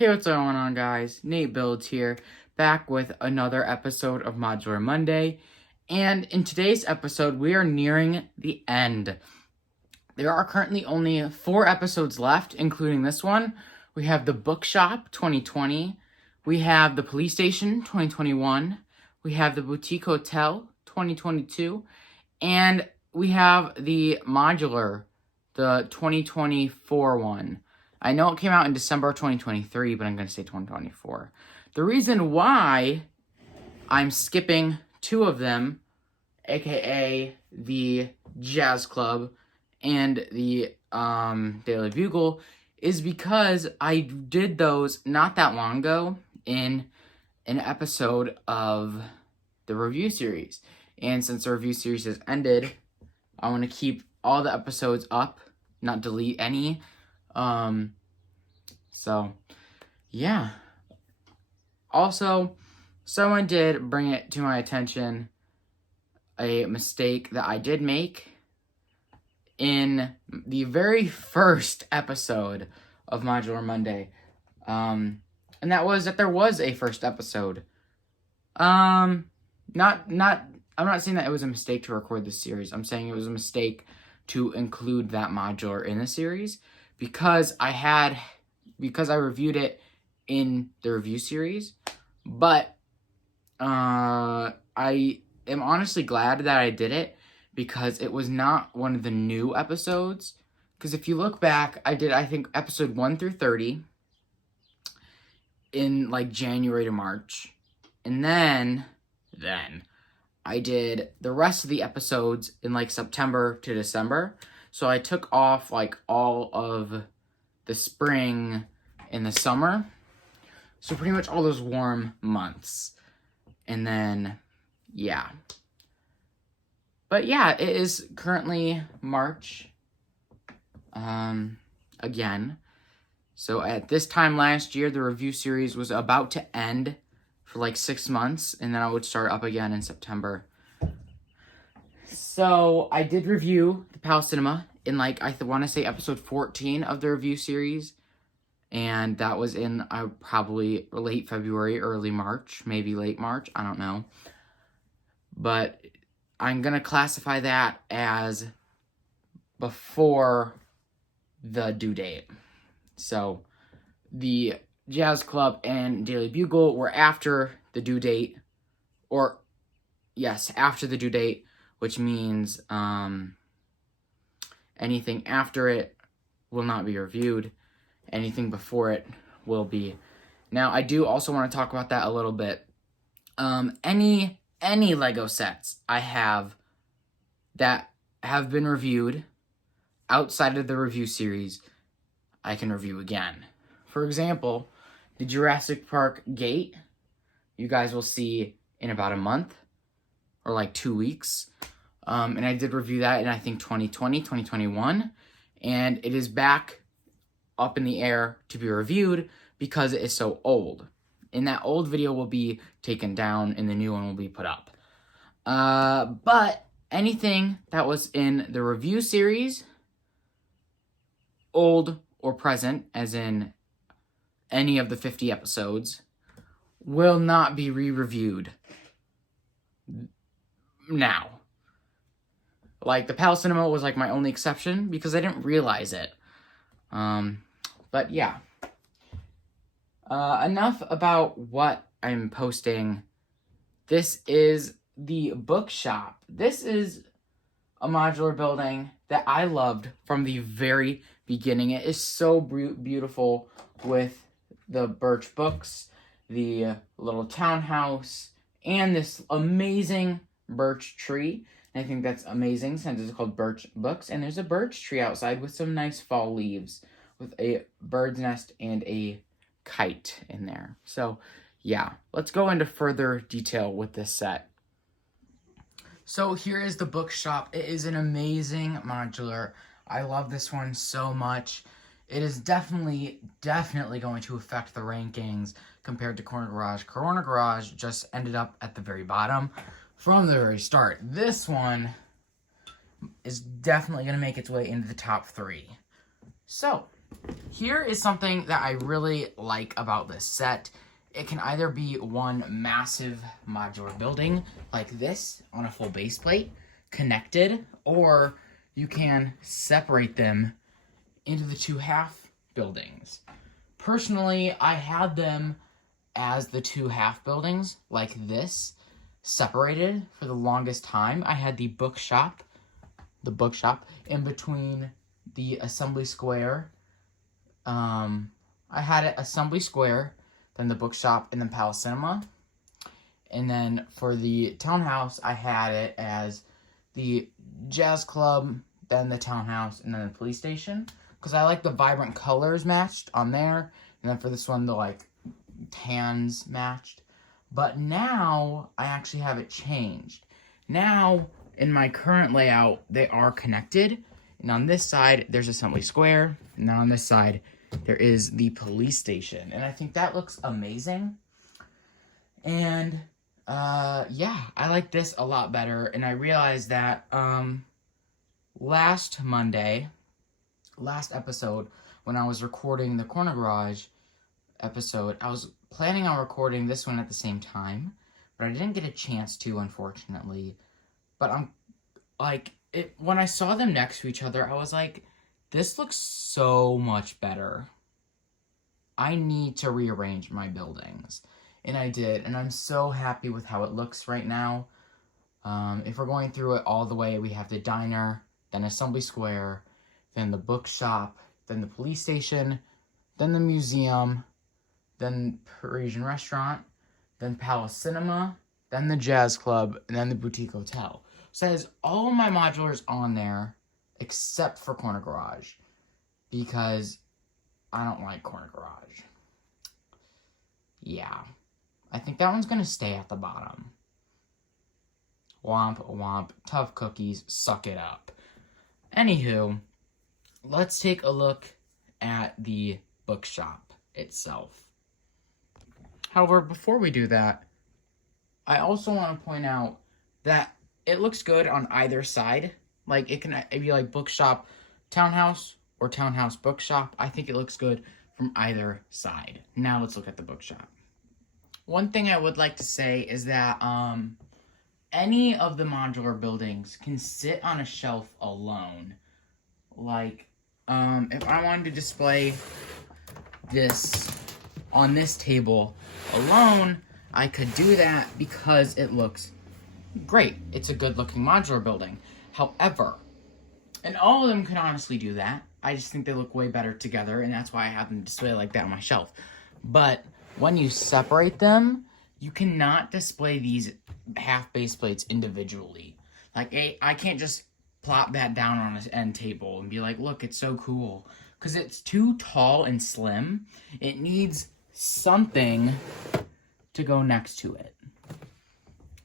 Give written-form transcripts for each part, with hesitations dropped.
Hey, what's going on, guys? Nate Builds here, back with another episode of Modular Monday. And in today's episode, we are nearing the end. There are currently only 4 episodes left, including this one. We have the Bookshop 2020, we have the Police Station 2021, we have the Boutique Hotel 2022, and we have the Modular, the 2024 one. I know it came out in December of 2023, but I'm going to say 2024. The reason why I'm skipping 2 of them, aka the Jazz Club and the Daily Bugle, is because I did those not that long ago in an episode of the review series. And since the review series has ended, I want to keep all the episodes up, not delete any. So, yeah. Also, someone did bring it to my attention a mistake that I did make in the very first episode of Modular Monday. And that was that there was a first episode. I'm not saying that it was a mistake to record this series. I'm saying it was a mistake to include that modular in the series because I reviewed it in the review series, but I am honestly glad that I did it because it was not one of the new episodes. Because if you look back, I did, I think, episode 1 through 30 in like January to March, and then I did the rest of the episodes in like September to December. So I took off like all of the spring and the summer. So pretty much all those warm months. And then, yeah. But yeah, it is currently March. Again. So at this time last year, the review series was about to end for like 6 months. And then I would start up again in September. So I did review the Palace Cinema in like, I want to say episode 14 of the review series. And that was in probably late February, early March, maybe late March, I don't know. But I'm going to classify that as before the due date. So the Jazz Club and Daily Bugle were after the due date, or yes, after the due date, which means anything after it will not be reviewed. Anything before it will be. Now, I do also want to talk about that a little bit. Any Lego sets I have that have been reviewed outside of the review series, I can review again. For example, the Jurassic Park gate, you guys will see in about a month or like 2 weeks. And I did review that in, I think, 2020, 2021. And it is back up in the air to be reviewed because it is so old. And that old video will be taken down and the new one will be put up. But anything that was in the review series, old or present, as in any of the 50 episodes, will not be re-reviewed now. Like, the Palace Cinema was like my only exception because I didn't realize it. But yeah, enough about what I'm posting. This is the Bookshop. This is a modular building that I loved from the very beginning. It is so beautiful with the birch books, the little townhouse, and this amazing birch tree. And I think that's amazing since it's called Birch Books. And there's a birch tree outside with some nice fall leaves with a bird's nest and a kite in there. So, yeah, let's go into further detail with this set. So here is the Bookshop. It is an amazing modular. I love this one so much. It is definitely going to affect the rankings compared to Corner Garage. Corner Garage just ended up at the very bottom from the very start. This one is definitely going to make its way into the top 3. So, Here is something that I really like about this set. It can either be one massive modular building like this on a full base plate, connected, or you can separate them into the two half buildings. Personally, I had them as the two half buildings like this, separated for the longest time. I had the bookshop in between the assembly square. I had it assembly square, then the bookshop, and then Palace Cinema. And then for the townhouse, I had it as the jazz club, then the townhouse, and then the police station. Because I like the vibrant colors matched on there. And then for this one, the like tans matched. But now I actually have it changed. Now, in my current layout, they are connected. And on this side, there's Assembly Square. And then on this side, there is the police station. And I think that looks amazing. And, yeah, I like this a lot better. And I realized that, last episode, when I was recording the Corner Garage episode, I was planning on recording this one at the same time, but I didn't get a chance to, unfortunately. But I'm, like, when I saw them next to each other, I was like, this looks so much better. I need to rearrange my buildings. And I did, and I'm so happy with how it looks right now. If we're going through it all the way, we have the diner, then Assembly Square, then the bookshop, then the police station, then the museum, then Parisian restaurant, then Palace Cinema, then the jazz club, and then the boutique hotel. So that is all my modulars on there, except for Corner Garage, because I don't like Corner Garage. Yeah, I think that one's going to stay at the bottom. Womp, womp, tough cookies, suck it up. Anywho, let's take a look at the bookshop itself. However, before we do that, I also want to point out that it looks good on either side. Like, it can be like bookshop, townhouse, or townhouse bookshop. I think it looks good from either side. Now let's look at the bookshop. One thing I would like to say is that any of the modular buildings can sit on a shelf alone. Like, if I wanted to display this on this table alone, I could do that because it looks great. It's a good-looking modular building. However, and all of them can honestly do that. I just think they look way better together, and that's why I have them displayed like that on my shelf. But when you separate them, you cannot display these half base plates individually. Like, I can't just plop that down on an end table and be like, look, it's so cool. Because it's too tall and slim. It needs something to go next to it.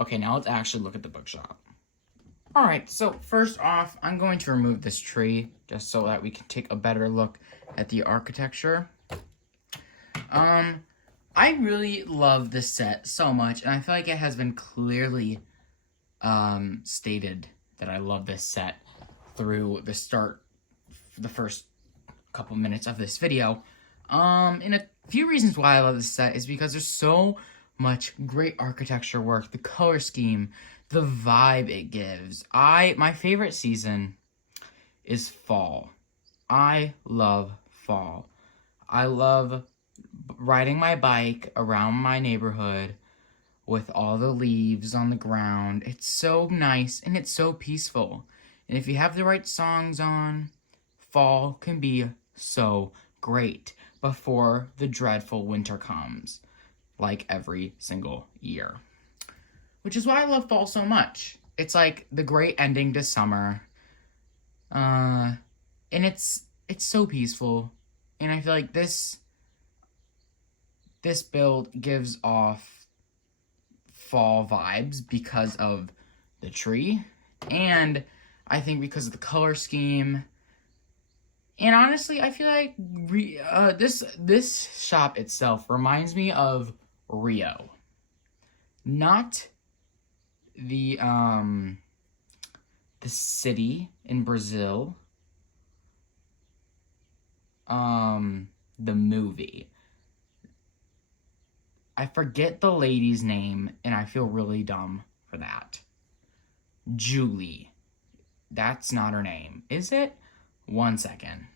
Okay, now let's actually look at the bookshop. Alright, so first off, I'm going to remove this tree just so that we can take a better look at the architecture. I really love this set so much, and I feel like it has been clearly stated that I love this set through the first couple minutes of this video. And a few reasons why I love this set is because there's so much great architecture work, the color scheme, the vibe it gives. My favorite season is fall. I love fall. I love riding my bike around my neighborhood with all the leaves on the ground. It's so nice and it's so peaceful. And if you have the right songs on, fall can be so great before the dreadful winter comes, like every single year. Which is why I love fall so much. It's like the great ending to summer. And it's so peaceful. And I feel like this build gives off fall vibes because of the tree. And I think because of the color scheme. And honestly, I feel like this shop itself reminds me of Rio. Not the city in Brazil. the movie. I forget the lady's name, and I feel really dumb for that. Julie. That's not her name, is it? One second.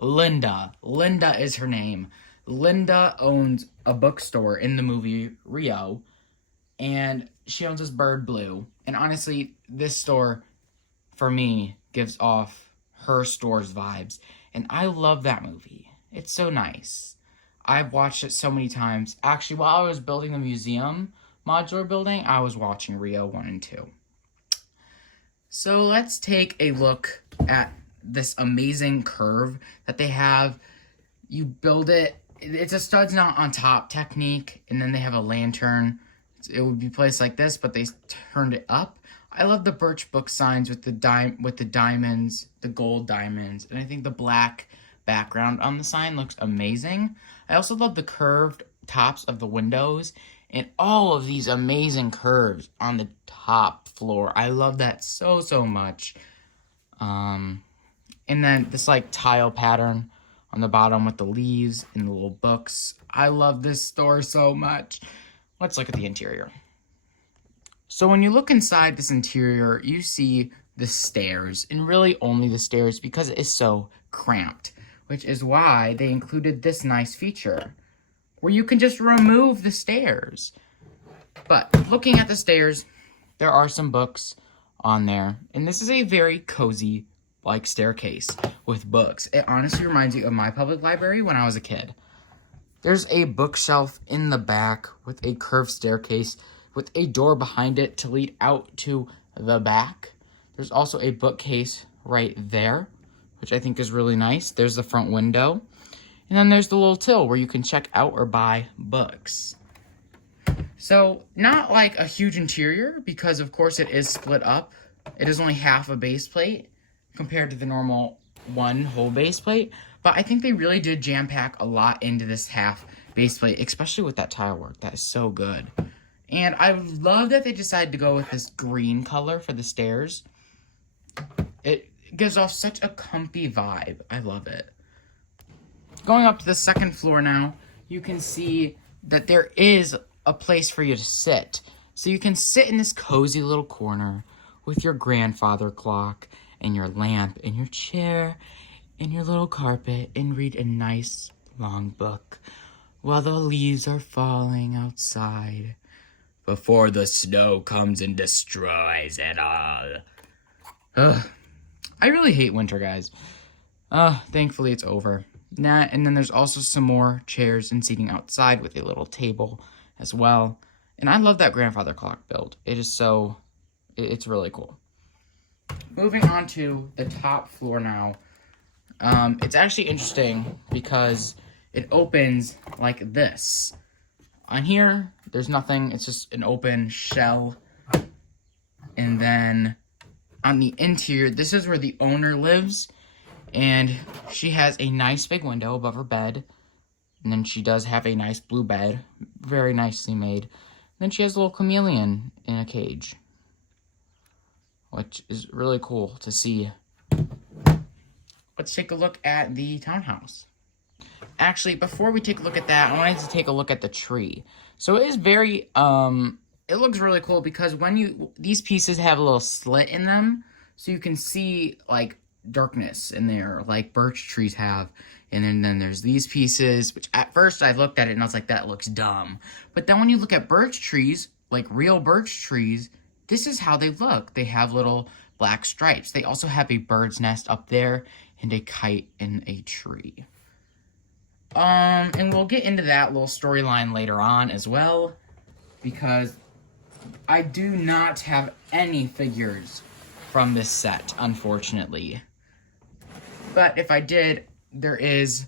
Linda. Linda is her name. Linda owns a bookstore in the movie Rio, and she owns this Bird Blue. And honestly, this store, for me, gives off her store's vibes. And I love that movie. It's so nice. I've watched it so many times. Actually, while I was building the museum modular building, I was watching Rio 1 and 2. So let's take a look at this amazing curve that they have. You build it. It's a studs knot on top technique, and then they have a lantern. It would be placed like this, but they turned it up. I love the birch book signs with the diamonds, the gold diamonds, and I think the black background on the sign looks amazing. I also love the curved tops of the windows and all of these amazing curves on the top floor. I love that so much. And then this like tile pattern on the bottom with the leaves and the little books. I love this store so much. Let's look at the interior. So when you look inside this interior, you see the stairs, and really only the stairs because it is so cramped, which is why they included this nice feature where you can just remove the stairs. But looking at the stairs, there are some books on there, and this is a very cozy like staircase with books. It honestly reminds you of my public library when I was a kid. There's a bookshelf in the back with a curved staircase with a door behind it to lead out to the back. There's also a bookcase right there, which I think is really nice. There's the front window. And then there's the little till where you can check out or buy books. So, not like a huge interior because, of course, it is split up. It is only half a base plate compared to the normal one whole base plate. But I think they really did jam-pack a lot into this half base plate, especially with that tile work. That is so good. And I love that they decided to go with this green color for the stairs. It gives off such a comfy vibe. I love it. Going up to the second floor now, you can see that there is a place for you to sit. So you can sit in this cozy little corner with your grandfather clock and your lamp and your chair and your little carpet and read a nice long book while the leaves are falling outside before the snow comes and destroys it all. Ugh. I really hate winter, guys. Thankfully it's over. And then there's also some more chairs and seating outside with a little table as well. And I love that grandfather clock build. It's really cool. Moving on to the top floor now. It's actually interesting because it opens like this. On here, there's nothing. It's just an open shell. And then on the interior, this is where the owner lives. And she has a nice big window above her bed. And then she does have a nice blue bed. Very nicely made. And then she has a little chameleon in a cage, which is really cool to see. Let's take a look at the townhouse. Actually, before we take a look at that, I wanted to take a look at the tree. So it is very, it looks really cool because these pieces have a little slit in them. So you can see, like, darkness in there, like birch trees have. And then there's these pieces, which at first I looked at it and I was like, that looks dumb. But then when you look at birch trees, like real birch trees, this is how they look. They have little black stripes. They also have a bird's nest up there and a kite in a tree. And we'll get into that little storyline later on as well, because I do not have any figures from this set, unfortunately. But if I did, there is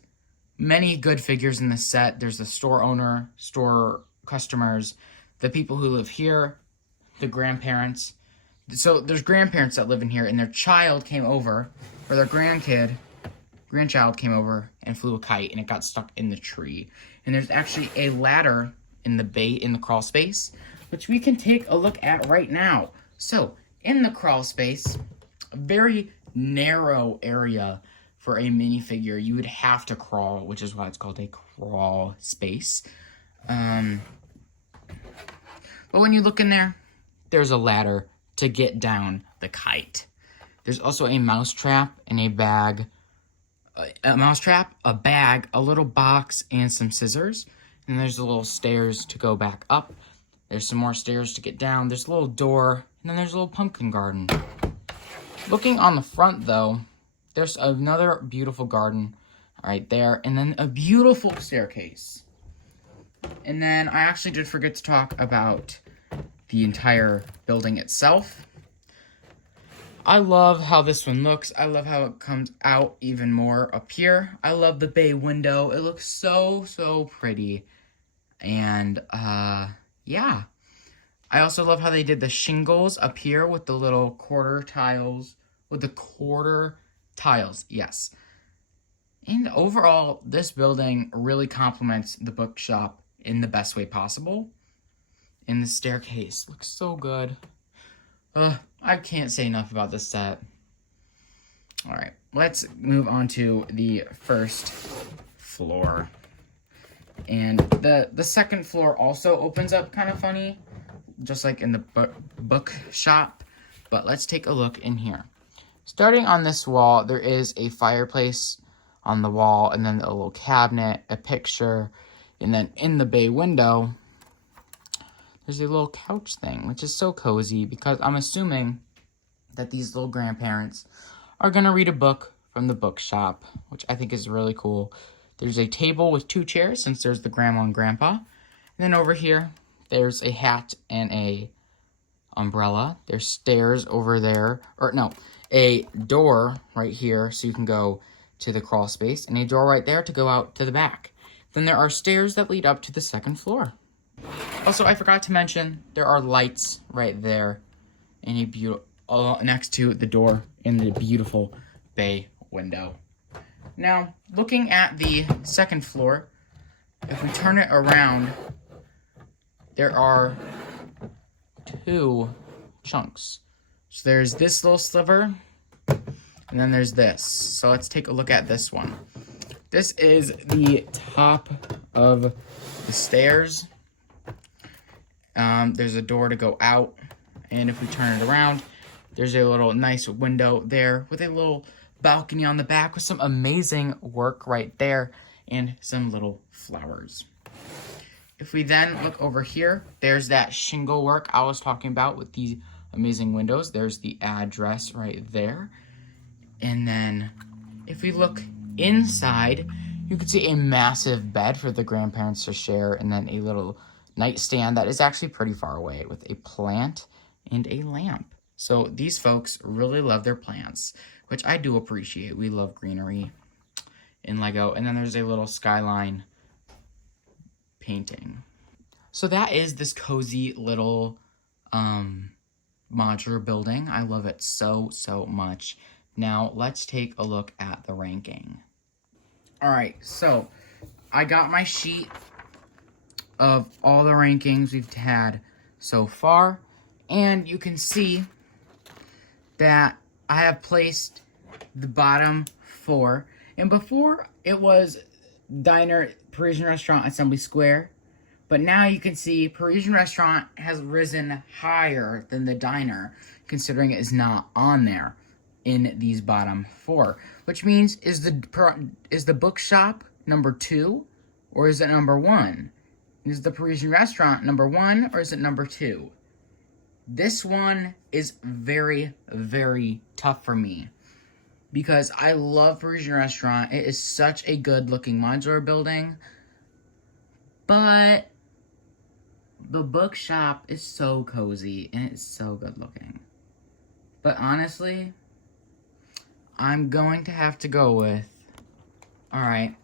many good figures in this set. There's the store owner, store customers, the people who live here, the grandparents. So there's grandparents that live in here, and their child came over, or their grandchild came over and flew a kite, and it got stuck in the tree. And there's actually a ladder in the crawl space, which we can take a look at right now. So in the crawl space, a very narrow area for a minifigure, you would have to crawl, which is why it's called a crawl space. But when you look in there, there's a ladder to get down the kite. There's also a mouse trap and a bag. A mouse trap, a bag, a little box, and some scissors. And there's the little stairs to go back up. There's some more stairs to get down. There's a little door, and then there's a little pumpkin garden. Looking on the front, though, there's another beautiful garden right there, and then a beautiful staircase. And then I actually did forget to talk about the entire building itself. I love how this one looks. I love how it comes out even more up here. I love the bay window. It looks so, so pretty. And, yeah. I also love how they did the shingles up here with the little quarter tiles. Yes. And overall, this building really complements the bookshop in the best way possible. And the staircase looks so good. I can't say enough about this set. Alright, let's move on to the first floor. And the second floor also opens up kind of funny, just like in the bookshop. But let's take a look in here. Starting on this wall, there is a fireplace on the wall, and then a little cabinet, a picture, and then in the bay window, there's a little couch thing, which is so cozy because I'm assuming that these little grandparents are going to read a book from the bookshop, which I think is really cool. There's a table with 2 chairs since there's the grandma and grandpa. And then over here, there's a hat and a umbrella. There's stairs over there, or no, a door right here so you can go to the crawl space, and a door right there to go out to the back. Then there are stairs that lead up to the second floor. Also, I forgot to mention, there are lights right there and a beautiful next to the door in the beautiful bay window. Now, looking at the second floor, if we turn it around, there are 2 chunks. So there's this little sliver, and then there's this. So let's take a look at this one. This is the top of the stairs. There's a door to go out, and if we turn it around, there's a little nice window there with a little balcony on the back with some amazing work right there and some little flowers. If we then look over here, there's that shingle work I was talking about with these amazing windows. There's the address right there. And then if we look inside, you can see a massive bed for the grandparents to share, and then a little nightstand that is actually pretty far away with a plant and a lamp. So these folks really love their plants, which I do appreciate. We love greenery in Lego. And then there's a little skyline painting. So that is this cozy little modular building. I love it so, so much. Now let's take a look at the ranking. All right, so I got my sheet of all the rankings we've had so far, and you can see that I have placed the bottom 4. And before it was Diner, Parisian Restaurant, Assembly Square, but now you can see Parisian Restaurant has risen higher than the Diner, considering it is not on there in these bottom 4. Which means, is the bookshop number 2, or is it number 1? Is the Parisian Restaurant number 1, or is it number 2? This one is very, very tough for me because I love Parisian Restaurant. It is such a good-looking modular building, but the bookshop is so cozy and it's so good-looking. But honestly, I'm going to have to go with... Alright,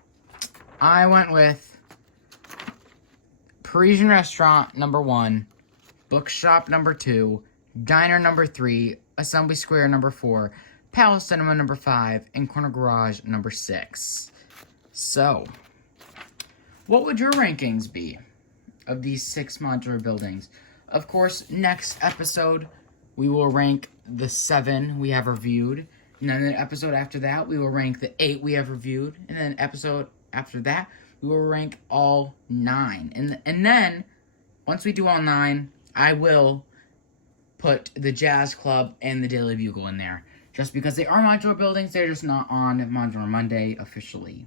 I went with Parisian Restaurant number 1, Bookshop number 2, Diner number 3, Assembly Square number 4, Palace Cinema number 5, and Corner Garage number 6. So, what would your rankings be of these 6 modular buildings? Of course, next episode, we will rank the 7 we have reviewed, And then the episode after that, we will rank the 8 we have reviewed. And then episode after that, we will rank all 9. And then, once we do all 9, I will put the Jazz Club and the Daily Bugle in there. Just because they are modular buildings, they're just not on Modular Monday officially.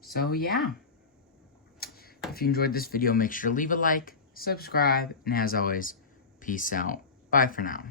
So, yeah. If you enjoyed this video, make sure to leave a like, subscribe, and as always, peace out. Bye for now.